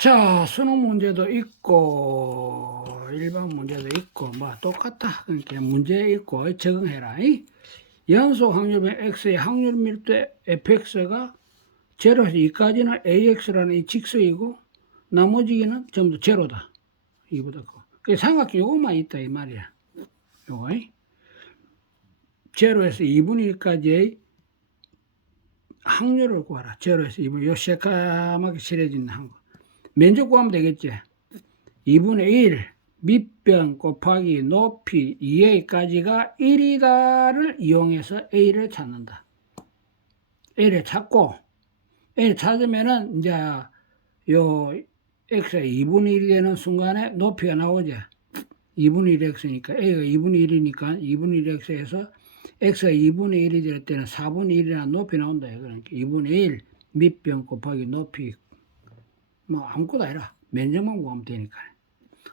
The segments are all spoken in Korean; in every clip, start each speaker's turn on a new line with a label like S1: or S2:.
S1: 자, 수능 문제도 있고, 일반 문제도 있고, 뭐, 똑같다. 그러니까 문제 있고, 적응해라. 이? 연속 확률변 x의 확률 밀도 fx가 제로에서 2까지는 ax라는 이 직수이고, 나머지는 전부 다 제로다. 이보다 커. 그 삼각형 요것만 있다, 이 말이야. 요거, 이? 제로에서 2분의 1까지의 확률을 구하라. 제로에서 2분의 요 새까맣게 칠해진 항 면적 구하면 되겠지. 2분의 1 밑변 곱하기 높이 2a까지가 1이다를 이용해서 a를 찾는다. a를 찾고 a를 찾으면은 이제 요 x가 2분의 1이 되는 순간에 높이가 나오지. 2분의 1 x니까 a가 2분의 1이니까 2분의 1 x에서 x가 2분의 1이 될 때는 4분의 1이라는 높이 나온다. 그러니까 2분의 1 밑변 곱하기 높이 뭐 아무것도 아니라 면적만 구하면 되니까.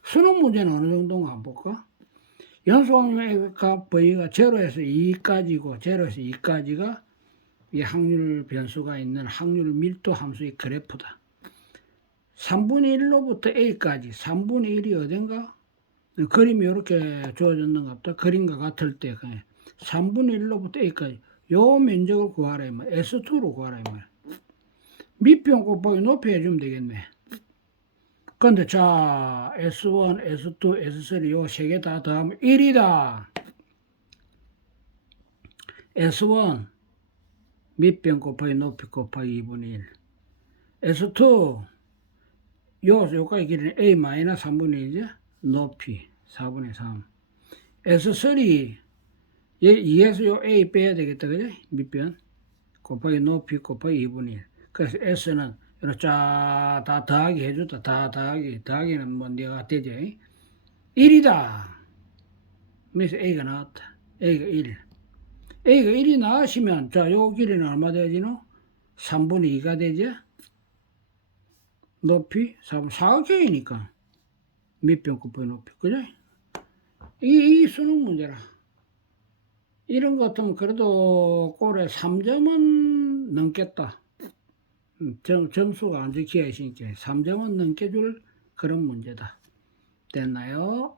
S1: 수능 문제는 어느 정도인가 한번 볼까? 값 V가 제로에서 2까지고 제로에서 2까지가 이 확률 변수가 있는 확률 밀도 함수의 그래프다. 3분의 1로부터 A까지 3분의 1이 어딘가? 그림이 이렇게 주어졌는가 보다. 그림과 같을 때 그냥 3분의 1로부터 A까지 요 면적을 구하라 이 말. S2로 구하라 이 말. 밑변 곱하기 높이 해주면 되겠네. 근데 자 S1, S2, S3 요 세 개 다 더하면 1이다. S1 밑변 곱하기 높이 곱하기 2분의 1. S2 요 요까지 길이는 A 마이너스 3분의 1이죠. 높이 4분의 3. S3 얘 2에서 요 A 빼야 되겠다 그죠? 밑변 곱하기 높이 곱하기 2분의 1. 그래서 S는 이렇게 쫙다 더하기 해줬다. 다 더하기. 더하기는 뭐 내가 되지. 1이다. 그래서 A가 나왔다. A가 1. A가 1이 나으시면 자, 요 길이는 얼마 되지노? 3분의 2가 되지? 높이 4분 사각형이니까 밑변 곱하기 높이 그죠? 이, 이 수능 문제라. 이런 것 같으면 그래도 꼴에 3점은 넘겠다. 음, 점, 점수가 안 적혀 있으니까 3점은 넘게 줄 그런 문제다. 됐나요?